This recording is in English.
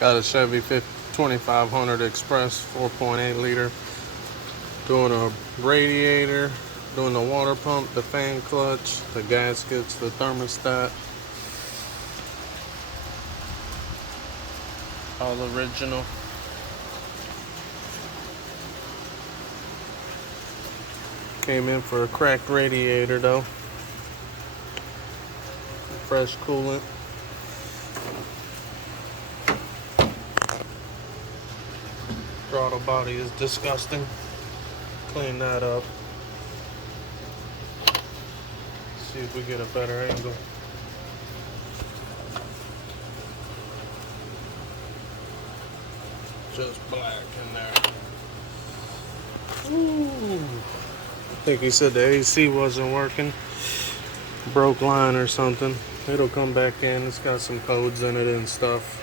Got a Chevy 2500 Express 4.8 liter. Doing a radiator, doing the water pump, the fan clutch, the gaskets, the thermostat. All original. Came in for a cracked radiator though. Fresh coolant. Throttle body is disgusting. Clean that up. See if we get a better angle. Just black in there. Ooh. I think he said the AC wasn't working. Broke line or something. It'll come back in. It's got some codes in it and stuff.